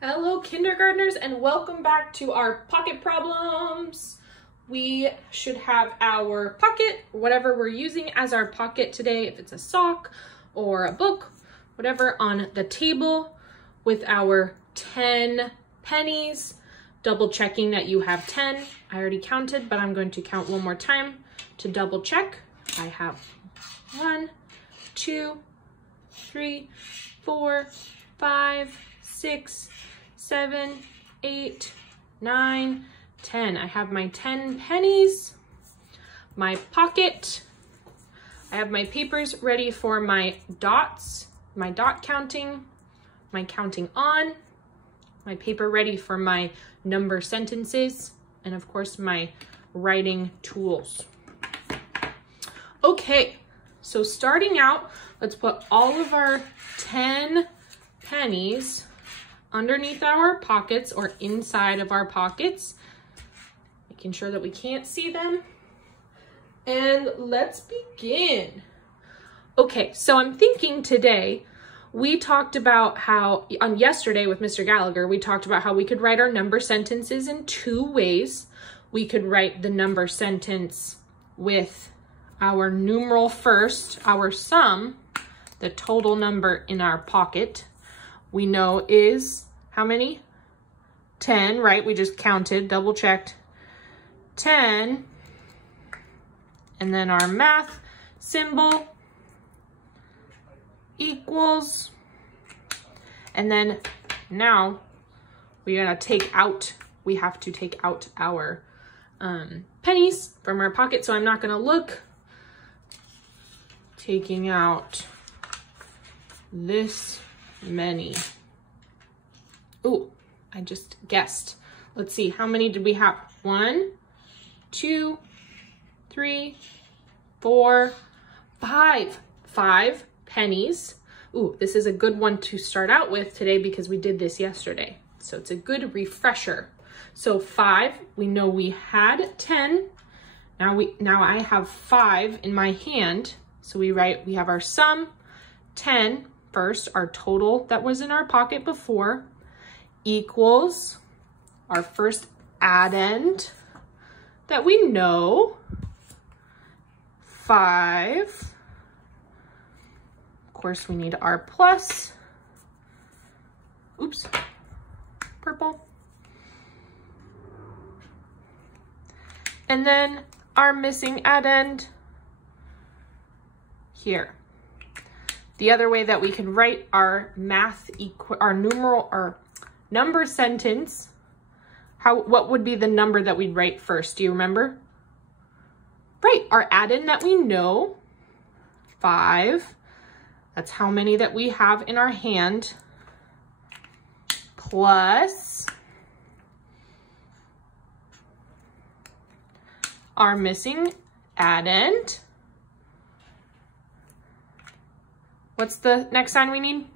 Hello kindergartners, and welcome back to our pocket problems. We should have our pocket, whatever we're using as our pocket today, if it's a sock or a book, whatever, on the table with our 10 pennies, double checking that you have 10. I already counted, but I'm going to count one more time to double check. I have 1, 2, 3, 4, 5, 6, 7, 8, 9, 10. I have my 10 pennies, my pocket. I have my papers ready for my dots, my dot counting, my counting on, my paper ready for my number sentences, and of course my writing tools. Okay, so starting out, let's put all of our 10 pennies underneath our pockets or inside of our pockets, making sure that we can't see them. And let's begin. Okay, so I'm thinking today, we talked about how, yesterday with Mr. Gallagher, we talked about how we could write our number sentences in 2 ways. We could write the number sentence with our numeral first, our sum, the total number in our pocket, we know is how many? 10, right? We just counted, double checked. 10. And then our math symbol equals. And then now we're gonna take out, we have to take out our pennies from our pocket. So I'm not gonna look. Taking out this many. Oh, I just guessed. Let's see, how many did we have? 1, 2, 3, 4, 5. 5 pennies. Ooh, this is a good one to start out with today because we did this yesterday. So it's a good refresher. So 5, we know we had 10. Now I have 5 in my hand. So we have our sum, 10 first, our total that was in our pocket before, equals our first addend that we know, 5. Of course, we need our plus, oops, purple. And then our missing addend here. The other way that we can write our our number sentence, what would be the number that we'd write first? Do you remember? Right, our addend that we know, 5. That's how many that we have in our hand, plus our missing addend. What's the next sign we need?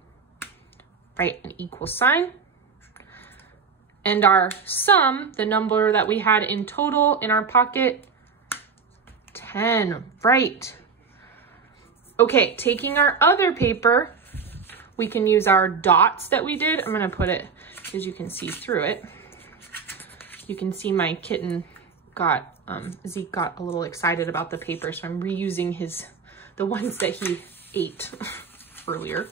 Right, an equal sign. And our sum, the number that we had in total in our pocket, 10, right. Okay, taking our other paper, we can use our dots that we did. I'm gonna put it, because you can see through it. You can see my kitten Zeke got a little excited about the paper, so I'm reusing the ones that he ate earlier.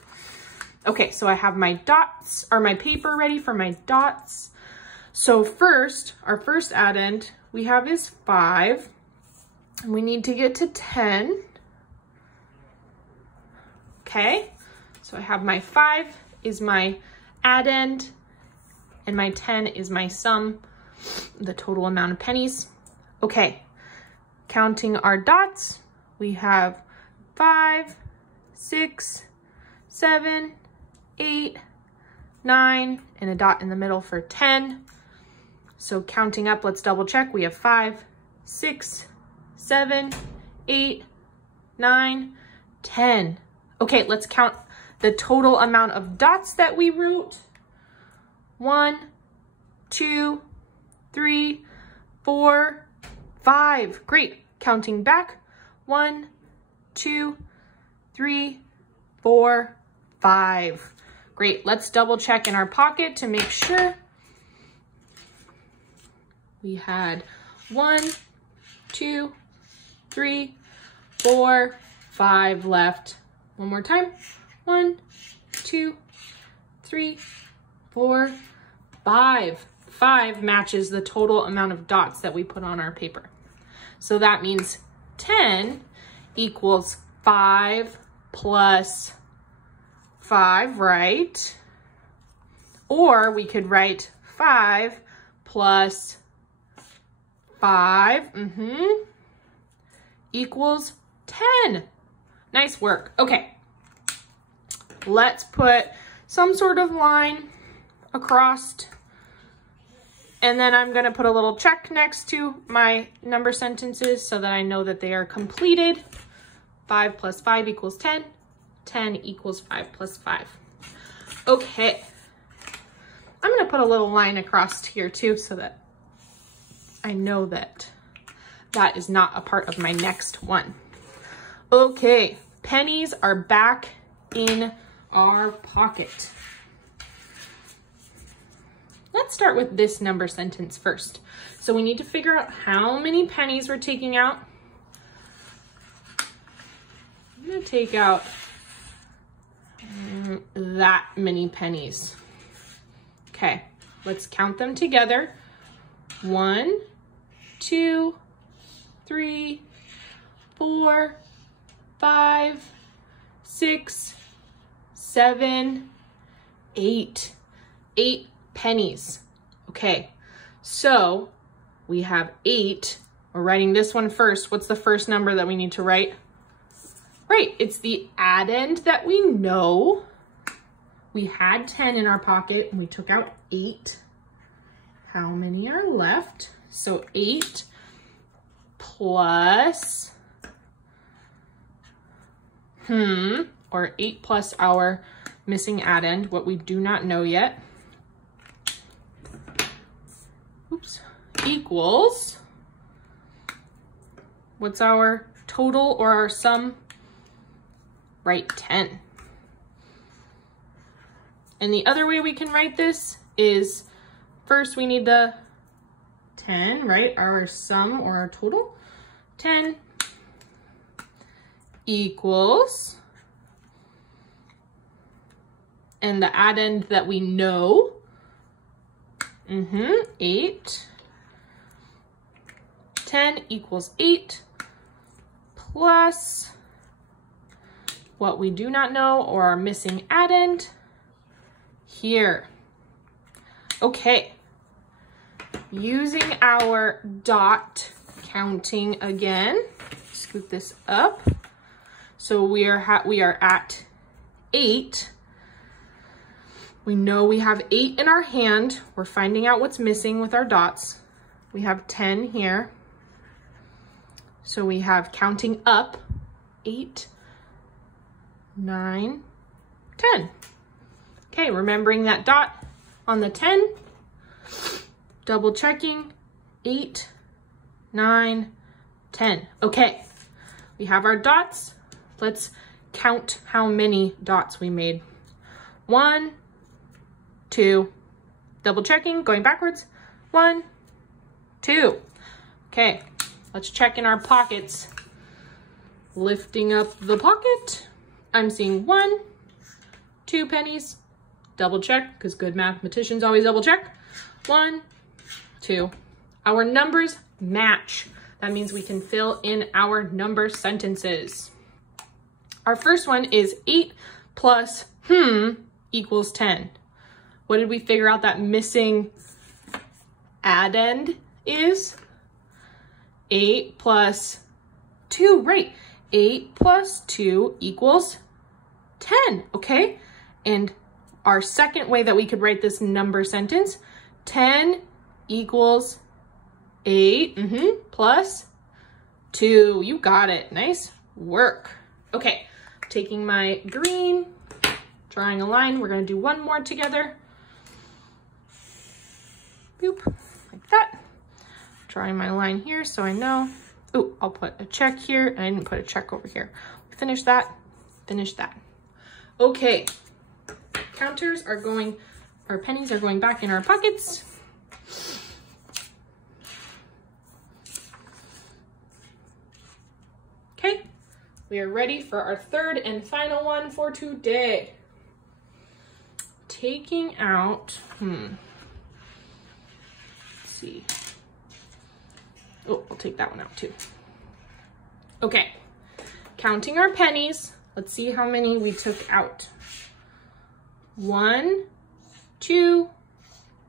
Okay, so I have my dots, or my paper ready for my dots. So first, our first addend we have is 5, and we need to get to 10. Okay, so I have my 5 is my addend, and my 10 is my sum, the total amount of pennies. Okay, counting our dots, we have 5, 6, 7, 8, 9, and a dot in the middle for 10. So counting up, let's double check. We have 5, 6, 7, 8, 9, 10. Okay, let's count the total amount of dots that we wrote. 1, 2, 3, 4, 5. Great. Counting back. 1, 2, 3, 4, 5. Great, let's double check in our pocket to make sure. We had 1, 2, 3, 4, 5 left. One more time. 1, 2, 3, 4, 5. 5 matches the total amount of dots that we put on our paper. So that means 10 equals 5 plus 5, right? Or we could write 5 plus 5 equals 10. Nice work. Okay, let's put some sort of line across, and then I'm gonna put a little check next to my number sentences so that I know that they are completed. 5 plus 5 equals 10. 10 equals 5 plus 5. Okay, I'm gonna put a little line across here too so that I know that that is not a part of my next one. Okay, pennies are back in our pocket. Let's start with this number sentence first. So we need to figure out how many pennies we're taking out. I'm gonna take out that many pennies. Okay, let's count them together. 1, 2, 3, 4, 5, 6, 7, 8. 8 pennies. Okay, so we have 8. We're writing this one first. What's the first number that we need to write? Right, it's the addend that we know. We had 10 in our pocket and we took out 8. How many are left? So 8 plus, or 8 plus our missing addend, what we do not know yet, equals, what's our total or our sum? Right, 10. And the other way we can write this is, first we need the 10, right? Our sum or our total. 10 equals, and the addend that we know, 8. 10 equals 8 plus what we do not know or our missing addend here. Okay, using our dot counting again, scoop this up. So we are at 8. We know we have 8 in our hand. We're finding out what's missing with our dots. We have 10 here. So we have counting up 8, 9, 10. Okay, remembering that dot on the 10, double checking, 8, 9, 10. Okay, we have our dots. Let's count how many dots we made. 1, 2, double checking, going backwards. 1, 2. Okay, let's check in our pockets. Lifting up the pocket, I'm seeing 1, 2 pennies. Double check, because good mathematicians always double check. 1, 2. Our numbers match. That means we can fill in our number sentences. Our first one is 8 plus equals 10. What did we figure out that missing addend is? 8 plus 2, right. 8 plus 2 equals 10, okay? And our second way that we could write this number sentence, 10 equals 8 plus 2. You got it. Nice work. Okay, taking my green, drawing a line. We're going to do one more together. Boop, like that. Drawing my line here so I know. Ooh, I'll put a check here, and I didn't put a check over here. Finish that, finish that. Okay. counters are going, our pennies are going back in our pockets. Okay, we are ready for our third and final one for today. Taking out, let's see. Oh, I'll take that one out too. Okay, counting our pennies. Let's see how many we took out. 1, 2,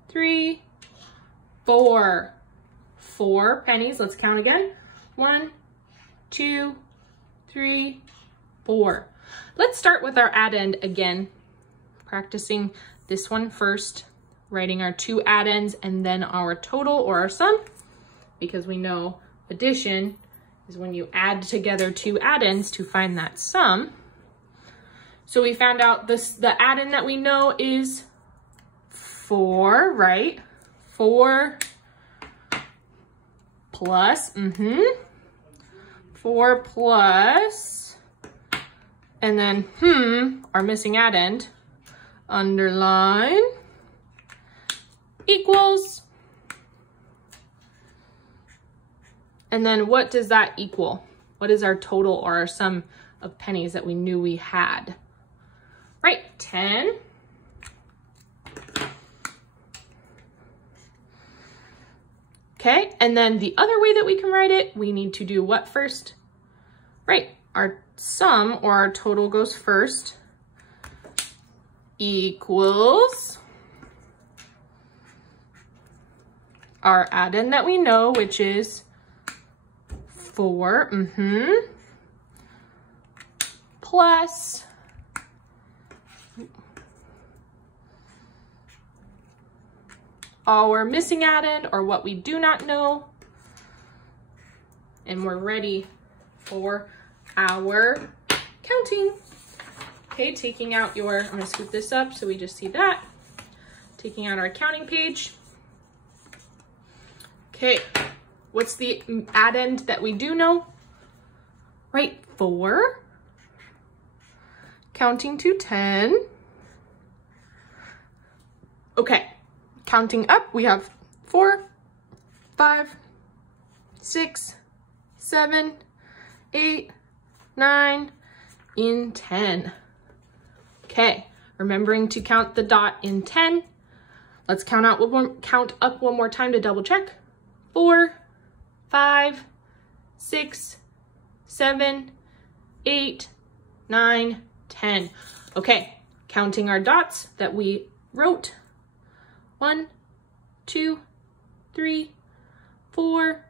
3, 4. 4 pennies. Let's count again. 1, 2, 3, 4. Let's start with our addend again. Practicing this one first, writing our 2 addends and then our total or our sum, because we know addition is when you add together 2 addends to find that sum. So we found out the addend that we know is 4, right? 4 plus, 4 plus, and then, our missing addend, underline, equals. And then what does that equal? What is our total or our sum of pennies that we knew we had? Right, 10. Okay, and then the other way that we can write it, we need to do what first? Right, our sum or our total goes first, equals our addend that we know, which is 4, plus our missing addend, or what we do not know, and we're ready for our counting. Okay, taking out your, I'm gonna scoop this up so we just see that. Taking out our counting page. Okay, what's the addend that we do know? Right, 4. Counting to 10. Okay, counting up, we have 4, 5, 6, 7, 8, 9, in 10. Okay, remembering to count the dot in 10. Let's count up one more time to double check. 4, 5, 6, 7, 8, 9, 10. Okay, counting our dots that we wrote. 1, 2, 3, 4,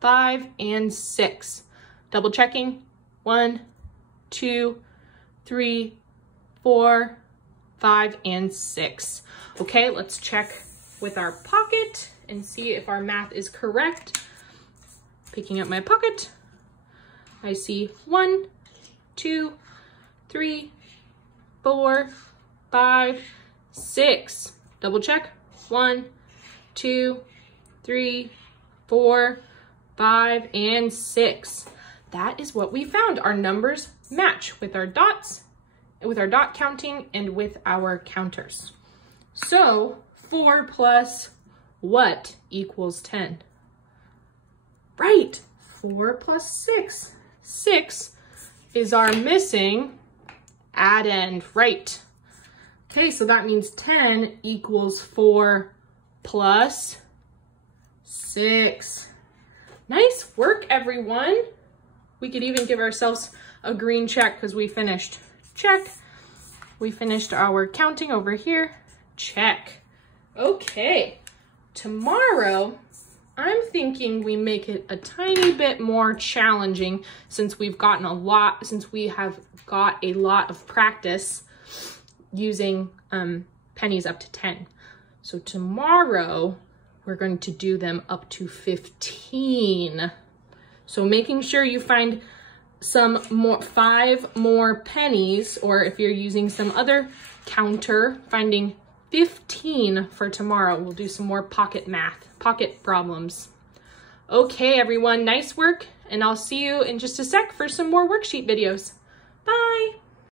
5, and 6. Double checking. 1, 2, 3, 4, 5, and 6. Okay, let's check with our pocket and see if our math is correct. Picking up my pocket, I see 1, 2, 3, 4, 5, 6. Double check. 1, 2, 3, 4, 5, and 6. That is what we found. Our numbers match with our dots, with our dot counting, and with our counters. So 4 plus what equals 10? Right, 4 plus 6. 6 is our missing addend, right? Okay, so that means 10 equals 4 plus 6. Nice work, everyone. We could even give ourselves a green check because we finished. Check. We finished our counting over here. Check. Okay, tomorrow, I'm thinking we make it a tiny bit more challenging since we have got a lot of practice using pennies up to 10. So tomorrow, we're going to do them up to 15. So making sure you find 5 more pennies, or if you're using some other counter, finding 15 for tomorrow. We'll do some more pocket math, pocket problems. Okay, everyone, nice work, and I'll see you in just a sec for some more worksheet videos. Bye.